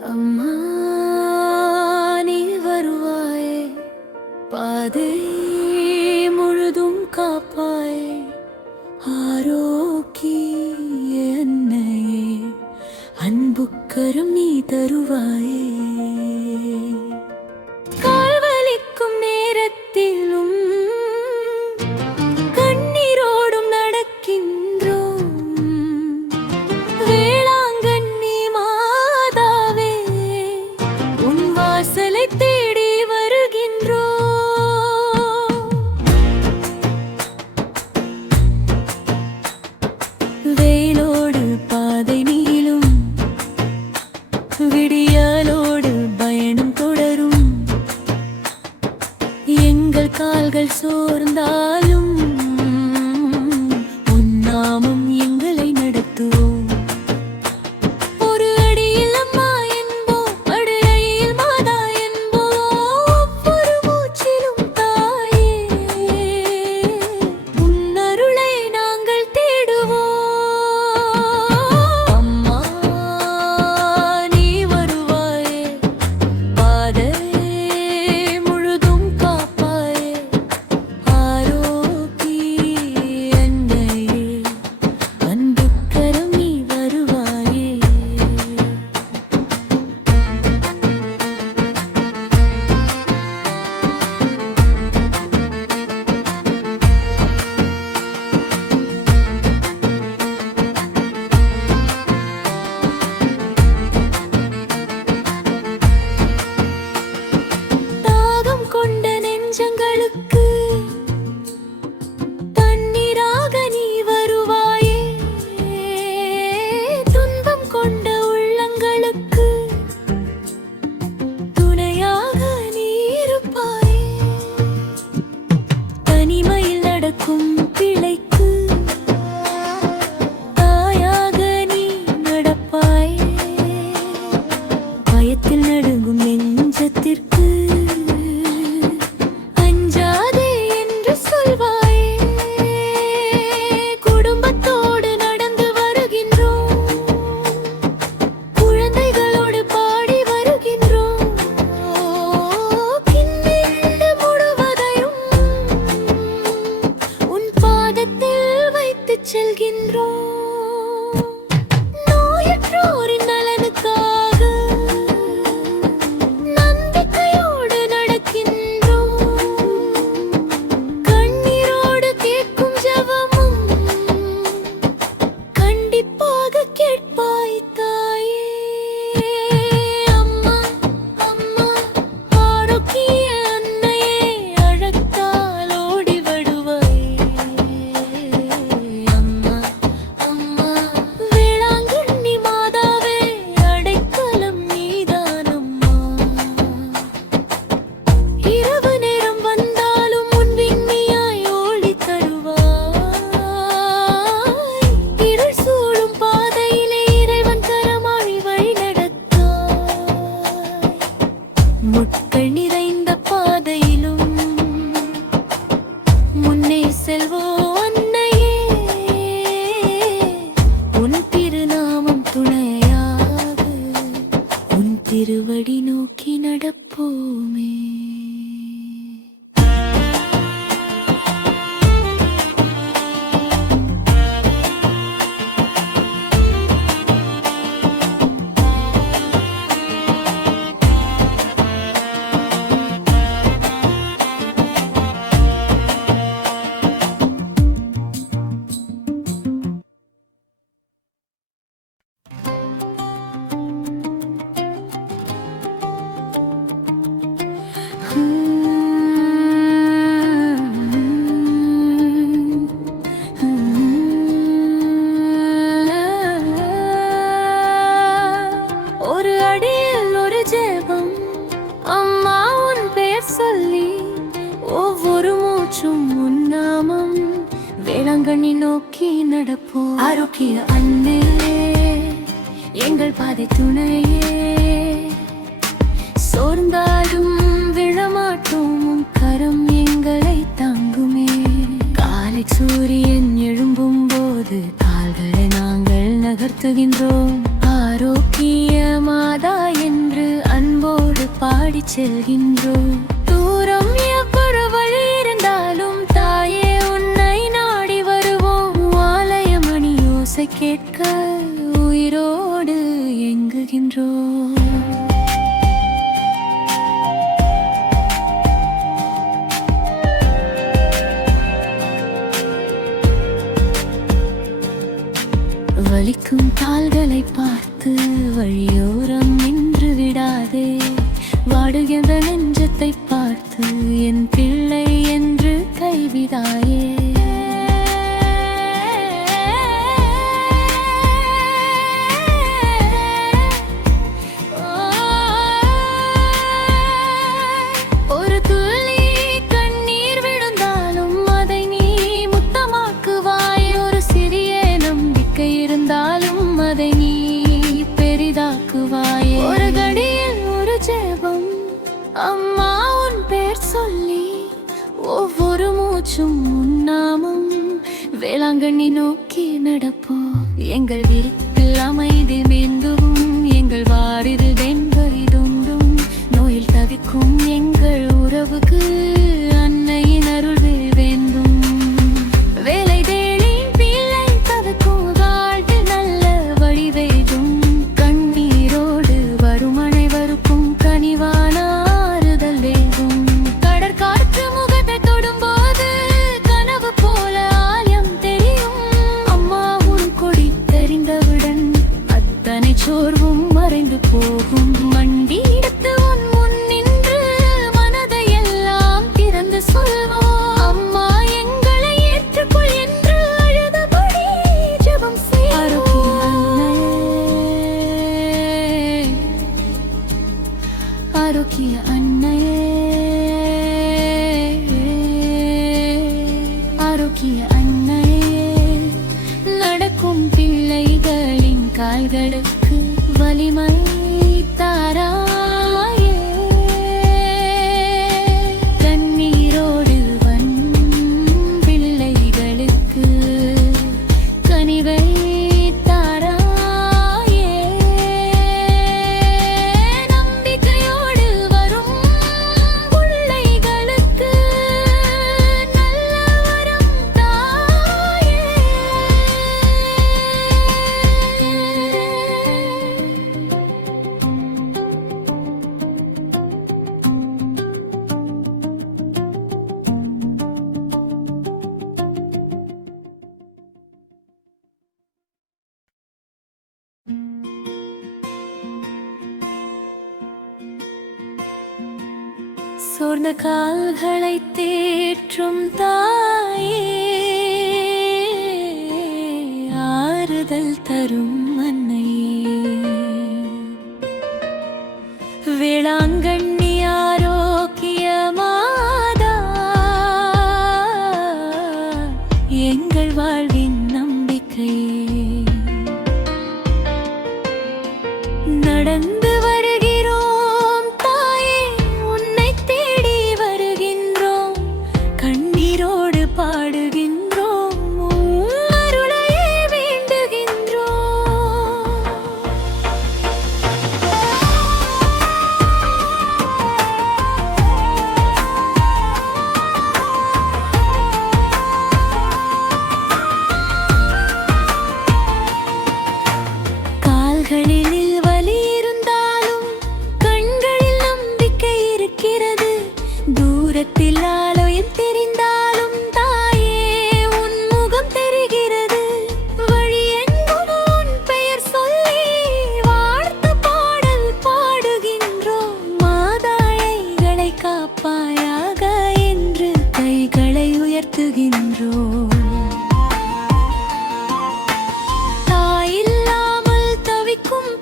அம்மா நீ வருவாயே, பாதை முழுதும் காப்பாயே, ஆரோக்கிய அன்னையே, அன்புக்கரம் நீ தருவாயே. கால்வலிக்கும் நேரத்திலும் கண்ணீரோடும் நடக்கின்றோம். வேளாங்கண்ணி மாதாவே, உன் வாசலை தேடி வருகின்றோம். வெயிலோடு பாதை நீளும், விடியலோடு பயணம் தொடரும். எங்கள் கால்கள் சோர்ந்தாலும் உன் நாமம் எங்களை நடத்துவோம். ஒரு அடியில் அம்மா என்போம், அடுகையில் மாதா என்போம். ஒவ்வொரு மூச்சிலும் தாயே, உன் அருளை நாங்கள் தேடுவோம். அம்மா நீ வருவாயே, பாதை முழுதும் காப்பாயே, ஆரோக்கிய அன்னையே, அன்புக்கரம் நீ வருவாயே. தாகம் கொண்ட நெஞ்சங்களுக்கு தண்ணீராக நீ வருவாயே, துன்பம் கொண்ட உள்ளங்களுக்கு துணையாக நீ இருப்பாயே. தனிமையில் நடக்கும் பிள்ளைக்கு தாயாக நீ நடப்பாயே. பயத்தில் நடுங்கும் நெஞ்சத்திற்கு அஞ்சாதே என்று சொல்வாயே. குடும்பத்தோடு நடந்து வருகின்றோம், குழந்தைகளோடு பாடி வருகின்றோம். பின்னெண்டு முழுவதையும் உன் பாதத்தில் வைத்துச் செல்கின்றோம். நோயற்றோரின் நலனுக்காக நம்பிக்கையோடு நடக்கின்றோம். கண்ணீரோடு கேட்கும் ஜெபமும் கண்டிப்பாக கேட்பாய் தாயே. அம்மா அம்மா ஆரோக்கிய அன்னையே, அழைத்தால் ஓடி வருவாயே. அம்மா அம்மா வேளாங்கண்ணி மாதாவே, அடைக்கலம் நீதானம்மா. இரவு நேரம் வந்தாலும் உன் விண்ணியாய் ஓடி தருவாய். இருள் சூழும் பாதையிலே இறைவன் கரமாழி வழி நடத்தாய். முட்கள் நிறைந்த பாதையிலும் முன்னே செல்வோம் அன்னையே, உன் திருநாமம் துணையாக, உன் திருவடி நோக்கி நடப்போமே. ஒரு அடியில் ஒரு ஜெபம், அம்மா உன் பெயர் சொல்லி, ஒவ்வொரு மூச்சும் உன் நாமம், வேளாங்கண்ணி நோக்கி நடப்போம். ஆரோக்கிய அன்னை எங்கள் பாதை துணையே, சோர்ந்தாலும் விழமாட்டோம், உன் கரம் எங்களை தாங்குமே. காலை சூரியன் எழும்பும் போது கால்களை நாங்கள் நகர்த்துகின்றோம். ஆரோக்கிய மாதா என்று அன்போடு பாடிச் செல்கின்றோம். தூரம் எவ்வொரு வழி இருந்தாலும் தாயே உன்னை நாடி வருவோம். ஆலய மணி ஓசை கேட்க உயிரோடு எங்குகின்றோம். வலிக்கும் கால்களை பார்த்து வழியோரம் நின்று விடாதே. வாடுகின்ற நெஞ்சத்தை பார்த்து என் பிள்ளை என்று கைவிடாயே. ஒரு துளி கண்ணீர் விழுந்தாலும் அதை நீ முத்தமாக்குவாய். ஒரு சிறிய நம்பிக்கை இருந்தாலும் அதை நீ பெரிதாக்குவாய். ஒரு கடியில் ஒரு ஜெபம் அம்மா உன் பேர் சொல்லி, ஒவ்வொரு மூச்சும் உன் நாமம். வேளாங்கண்ணி நோக்கி நடப்போம். எங்கள் வீட்டில் அமைதி வேண்டும். எங்கள் வாரில் வெண்பரி துண்டும். நோயில் தவிக்கும் எங்கள் உறவுக்கு அன்னையின் அருள் வேண்டும். வேலை தேடி பிள்ளை தவிக்கும் வாழ்வில் நல்ல வழி வேண்டும். கண்ணீரோடு வரும் அனைவருக்கும் கனிவான ஆறுதல் வேண்டும். கடற்காற்று முகத்தை தொடும்போது கனவு போல ஆலயம் தெரியும். அம்மா உன் கொடி தெரிந்தவுடன் அத்தனை சோர்வும் மறைந்து போகும். மண்டி எடுத்து உன் முன் நின்று மனதை எல்லாம் திறந்து சொல்வோம். அம்மா எங்களை ஏற்றுக்கொள் என்று அழுதபடி ஜெபம் செய். ஆரோக்கிய அன்னையே, ஆரோக்கிய அன்னையே, நடக்கும் பிள்ளைகளின் கால்களுக்கு வலிமை தாராயே. கண்ணீரோடு வன் பிள்ளைகளுக்கு கனிவை தாராயே. நம்பிக்கையோடு வரும் பிள்ளைகளுக்கு நல்ல வரம் தாயே. சோர்ந்த கால்களை தேற்றும் தாயே, ஆறுதல் தரும் அன்னையே. வேளாங்கண்ணி ஆரோக்கிய மாதா, எங்கள் வாழ்வின் நம்பிக்கையே. நடந்து வருகிறோம் தாயே, உன்னை தேடி வருகின்றோம். கண்ணீரோடு பாடுகின்றோம், உன் அருளையே வேண்டுகின்றோம். கால்களில் வலி இருந்தாலும் கண்களில் நம்பிக்கை இருக்கிறது. தூரத்தில் ஆலயம் தெரிந்தாலும் தாயே உன் முகம் தெரிகிறது. வழி எங்கும் உன் பெயர் சொல்லி வாழ்த்து பாடல் பாடுகின்றோம். மாதாயைகளை காப்பாயாக என்று கைகளை உயர்த்துகின்றோம். தாயில்லாமல் தவிக்கும்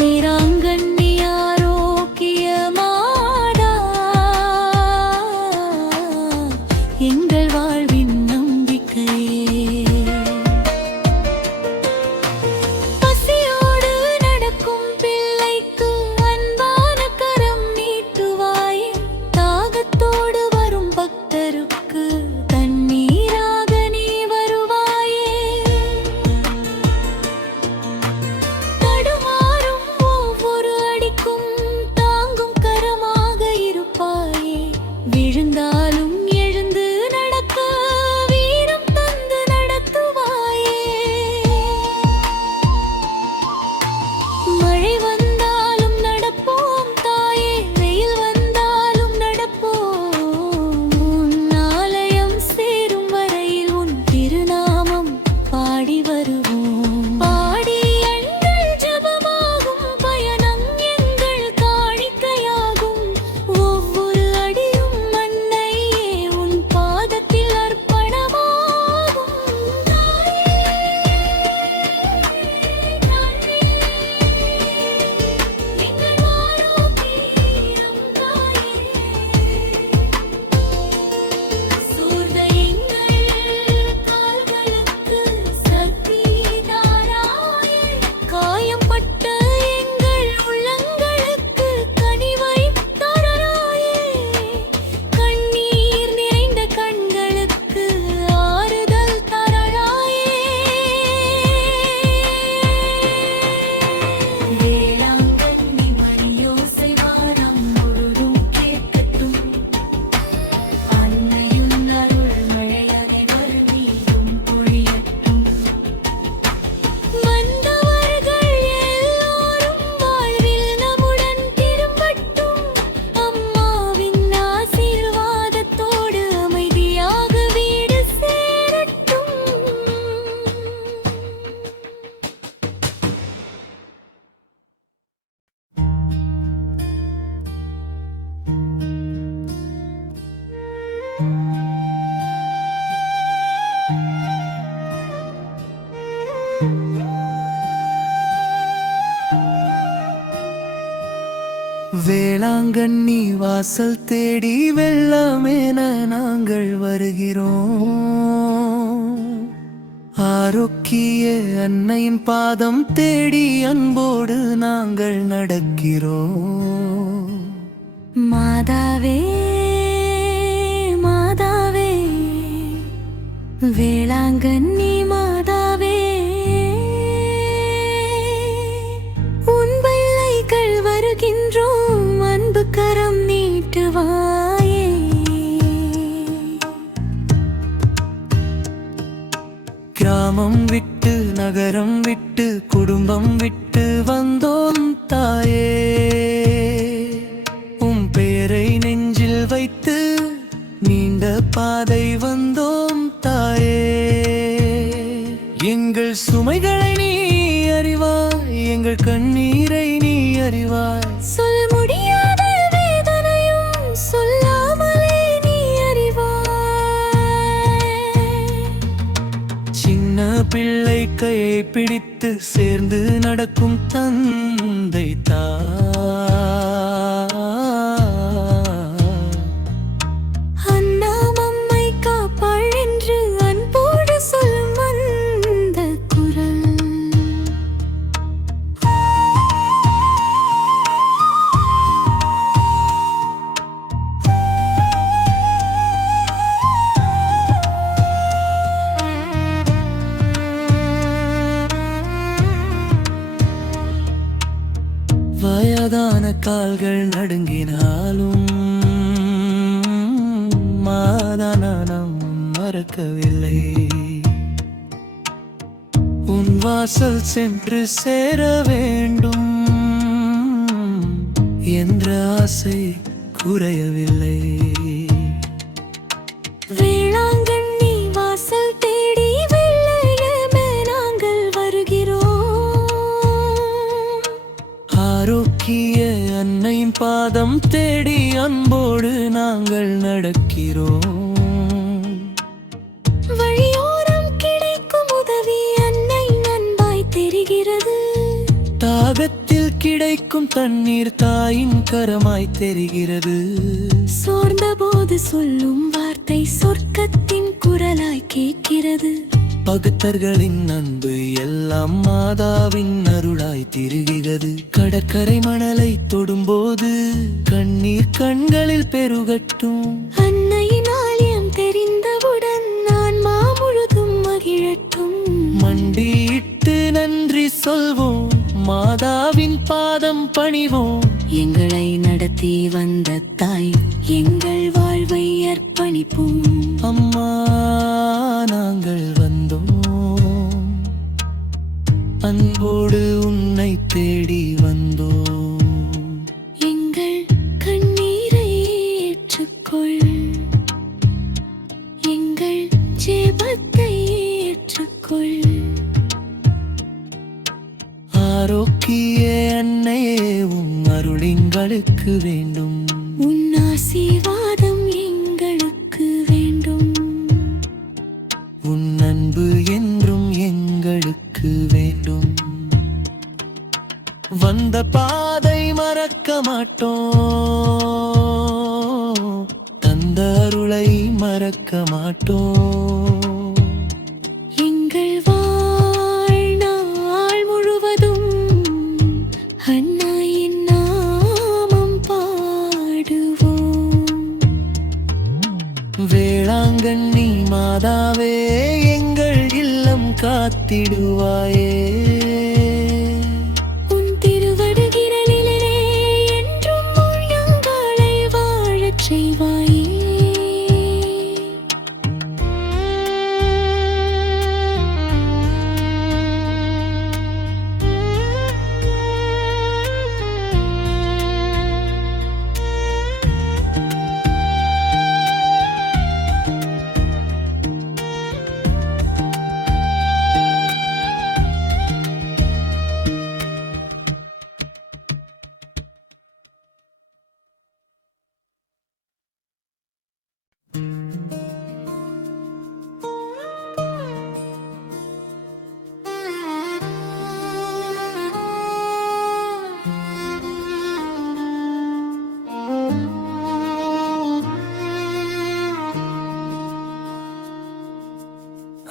வீராங்கண்ணி ஆரோக்கிய மாதா எங்கள் வாழ்வின் நம்பிக்கையே. பசியோடு நடக்கும் பிள்ளைக்கு அன்பான கரம் நீட்டுவாயே. தாகத்தோடு வரும் பக்தருக்கு தண்ணீராக நீ வருவாயே. தடுமாறும் ஒவ்வொரு அடிக்கும் தாங்கும் கரமாக இருப்பாயே. விழுந்தாலும் எழுந்து நடக்க வீரம் தந்து நடத்துவாயே. மழை வந்தாலும் நடப்போம் தாயே, வெயில் வந்தாலும் நடப்போம். உன் ஆலயம் சேரும் வரையில் உன் திருநாமம் பாடி வருவோம். பாடி எங்கள் ஜெபமாகும் பயணம் எங்கள் காணிக்கையாகும். ஒவ்வொரு அடியும் மண்ணையே உன் பாதத்தில் அர்ப்பணமாகும். எங்கள் ஆரோக்கியம் தாயே, சூர்ந்த எங்கள் கால்களுக்கு சக்தி தாராயே. காயம்பட்ட எங்கள் உள்ளங்களுக்கு கனிவை தராயே. கண்ணீர் நிறைந்த கண்களுக்கு ஆறுதல் தராயே. வேளாங்கண்ணி மணியோசை வானம் முழுதும் கேட்கட்டும். அன்னையின் அருள் மழை அனைவர் மீதும் பொழியட்டும். வந்தவர்கள் எல்லோரும் வாழ்வில் நம்முடன் திரும்பட்டும். அம்மாவின் ஆசீர்வாதத்தோடு அமைதியாக வீடு சேரட்டும். வேளாங்கண்ணி வாசல் தேடி வெள்ளமென நாங்கள் வருகிறோம். ஆரோக்கிய அன்னையின் பாதம் தேடி அன்போடு நாங்கள் நடக்கிறோம். மாதாவே மாதாவே, வேளாங்கண்ணி மாதாவே, உன் பிள்ளைகள் வருகின்றோம். அன்பு கரம் நீட்டுவாயே. கிராமம் விட்டு நகரம் விட்டு குடும்பம் விட்டு வந்தோம் தாயே. உம் பெயரை நெஞ்சில் வைத்து நீண்ட பாதை வந்தோம் தாயே. எங்கள் சுமைகளை நீ அறிவாய், எங்கள் கண்ணீரை நீ அறிவாய். சொல்ல முடியாத வேதனையும் சொல்லாமலே நீ அறிவாய். சின்ன பிள்ளை கையை பிடித்து சேர்ந்து நடக்கும் தந்தை அண்ணா மம்மை காப்பாள் என்று அன்போடு சொல்லும் அந்த குரல். வயதான கால்கள் நடுங்கினாலும் மாதான நாம் மறக்கவில்லை. உன் வாசல் சென்று சேர வேண்டும் என்ற ஆசை குறையவில்லை. வேளாங்கண்ணி வாசல் தேடி வெள்ளமே நாங்கள் வருகிறோம். ஆரோக்கிய அன்னையின் பாதம் தேடி அன்போடு நாங்கள் நடக்கிறோம். வழியோரம் கிடைக்கும் உதவி அன்னை அன்பாய் தெரிகிறது. தாகத்தில் கிடைக்கும் தண்ணீர் தாயின் கரமாய் தெரிகிறது. சோர்ந்த போது சொல்லும் வார்த்தை சொர்க்கத்தின் குரலாய் கேட்கிறது. பகுத்தர்களின் அன்பு எல்லாம் மாதாவின் அருளாய் திருகிறது. கடற்கரை மணலை தொடும்போது கண்ணீர் கண்களில் பெருகட்டும். அன்னையின் ஆலயம் தெரிந்தவுடன் நான் முழுதும் மகிழட்டும். மண்டியிட்டு நன்றி சொல்வோம், மாதாவின் பாதம் பணிவோம். எங்களை நடத்தி வந்த தாய் எங்கள் வாழ்வை அர்ப்பணிப்போம். அம்மா நாங்கள் வந்தோம், அன்போடு உன்னை தேடி வந்தோம். எங்கள் கண்ணீரை ஏற்றுக்கொள், எங்கள் ஜெபத்தை ஏற்றுக்கொள். ஆரோக்கிய அன்னையே உம் அருளிங்களுக்கு வேண்டும். உன் ஆசீர்வாதம் எங்களுக்கு வேண்டும். உன் அன்பு என்றும் எங்களுக்கு வேண்டும். வந்த பாதை மறக்க மாட்டோம், தந்த அருளை மறக்க மாட்டோம். எங்கள் வாழ்நாள் முழுவதும் அன்னையின் நாமம் பாடுவோம். வேளாங்கண்ணி மாதாவே எங்கள் இல்லம் காத்திடுவாயே. உன் திருவடுகிரலிலே என்றும் உள்ளங்களை வாழச் செய்வாயே.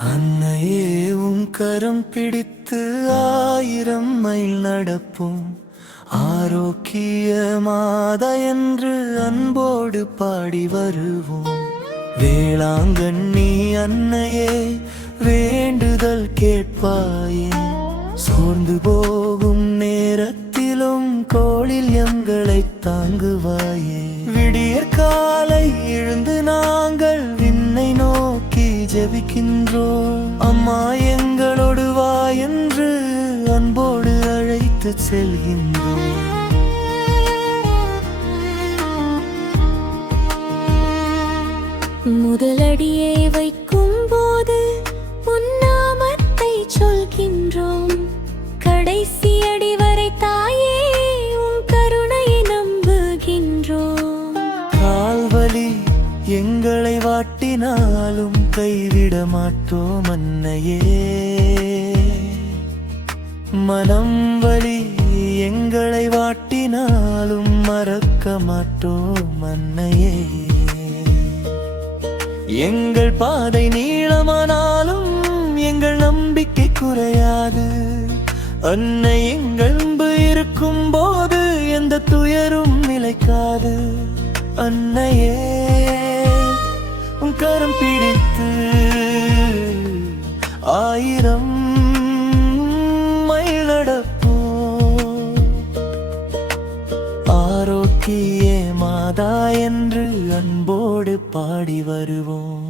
அன்னையே உன் கரம் பிடித்து 1000 மைல் நடப்போம். ஆரோக்கிய மாதா என்று அன்போடு பாடி வருவோம். வேளாங்கண்ணி அன்னையே வேண்டுதல் கேட்பாயே. சோர்ந்து போகும் நேரத்திலும் கோளில் எங்களை தாங்குவாயே. விடியற் காலை எழுந்து நாங்கள் விண்ணை நோக்கி ஜெபிக்கின்றோம். அம்மா எங்களோடு வா என்று அன்போடு அழைத்து செல்கின்றோம். முதலடியை வைக்கும் போது உன் நாமத்தை சொல்கின்றோம். கடைசி அடி வரை தாயே உன் கருணையை நம்புகின்றோம். கால்வலி எங்களை வாட்டினாலும் கைவிட மாட்டோம் அன்னையே. மனம் வலி எங்களை வாட்டினாலும் மறக்க மாட்டோம் அன்னையே. எங்கள் பாதை நீளமானாலும் எங்கள் நம்பிக்கை குறையாது. அன்னை எங்கள் அன்பு இருக்கும் போது எந்த துயரும் நிலைக்காது. அன்னையே உன் கரம் பிடித்து 1000 மைல் நடப்போம். ஆரோக்கிய மாதா என்று அன்போடு பாடி வருவோம்.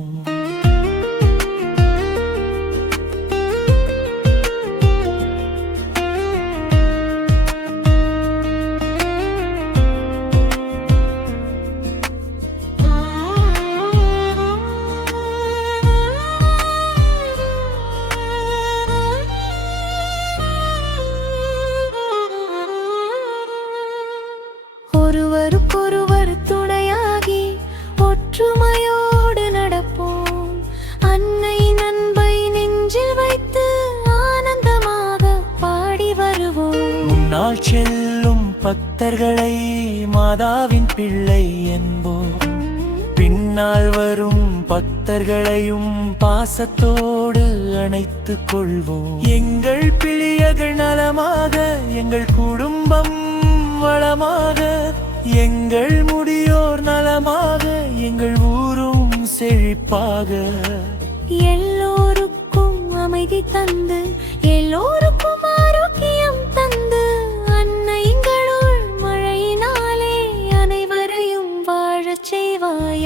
ஒருவருக்கொருவர் துணையாகி ஒற்றுமையோடு நடப்போம். அன்னையின் அன்பை நெஞ்சில் வைத்து ஆனந்தமாக பாடி வருவோம். முன்னால் செல்ல பக்தர்களை மாதாவின் பிள்ளை என்போம். பின்னால் வரும் பக்தர்களையும் பாசத்தோடு அணைத்துக் கொள்வோம். எங்கள் பிள்ளைகள் நலமாக, எங்கள் குடும்பம் வளமாக, எங்கள் முதியோர் நலமாக, எங்கள் ஊரும் செழிப்பாக. எல்லோருக்கும் அமைதி தந்து, எல்லோருக்கும் ஆரோக்கியம் தந்து, அன்னைங்களுள் மழையினாலே அனைவரையும் வாழச் செய்வாய்.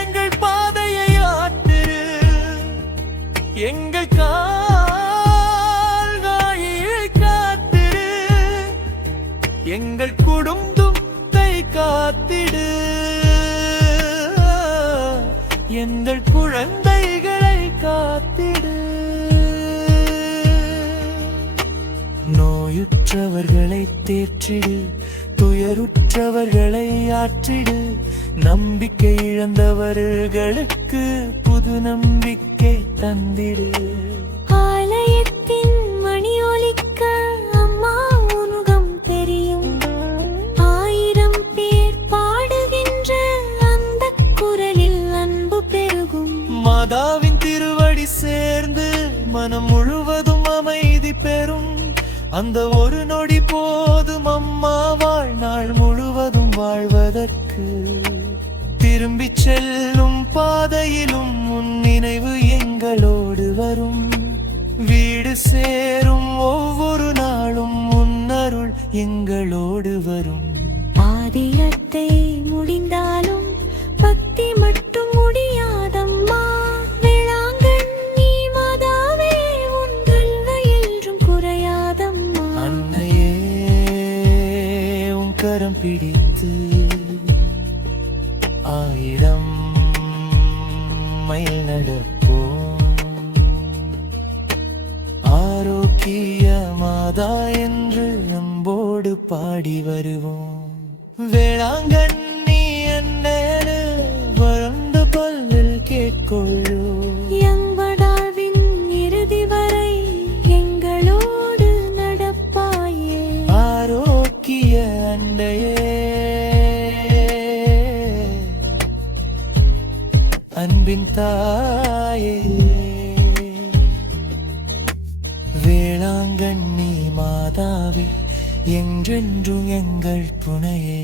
எங்கள் பாதையை ஆற்றிரு, எங்கள் கால்வாயை காத்திரு, எங்கள் குடும்பத்தை காத்திடு, எங்கள் குழந்தைகளை காத்திடு. நோயுற்றவர்களை தேற்றிடு, துயருற்றவர்களை ஆற்றிடு, நம்பிக்கை இழந்தவர்களுக்கு புது நம்பிக்கை தந்திடு. ஆலயத்தின் மணி ஒலிக்க அம்மா உன்முகம் தெரியும். 1000 பேர் பாடுகின்ற அந்த குரலில் அன்பு பெருகும். மாதாவின் திருவடி சேர்ந்து மனம் முழுவதும் அமைதி பெறும். அந்த ஒரு நொடி போதும் அம்மா வாழ்நாள் முழுவதும் வாழ்வதற்கு. திரும்பிச் செல்லும் பாதையிலும் உன் நினைவு எங்களோடு வரும். வீடு சேரும் ஒவ்வொரு நாளும் உன் அருள் எங்களோடு வரும். ஆதியத்தை முடிந்தாலும் பக்தி மட்டும் முடியாதம்மா. வேளாங்கண்ணி மாதாவே உன் கல்வி என்றும் குறையாதம்மா. அன்னையே உன் கரம் பிடித்து 1000 மைல் நடப்போம். ஆரோக்கிய மாதா என்று அன்போடு பாடி வருவோம். வேளாங்கண்ணி என்னேனு வறண்ட பல்லில் கேட்கொள்ளு. எங்கடாவின் இறுதி வரை எங்களோடு நடப்பாயே. ஆரோக்கிய அண்டையே, அன்பின் தாயே, வேளாங்கண்ணி மாதாவே என்றென்றும் எங்கள் துணையே.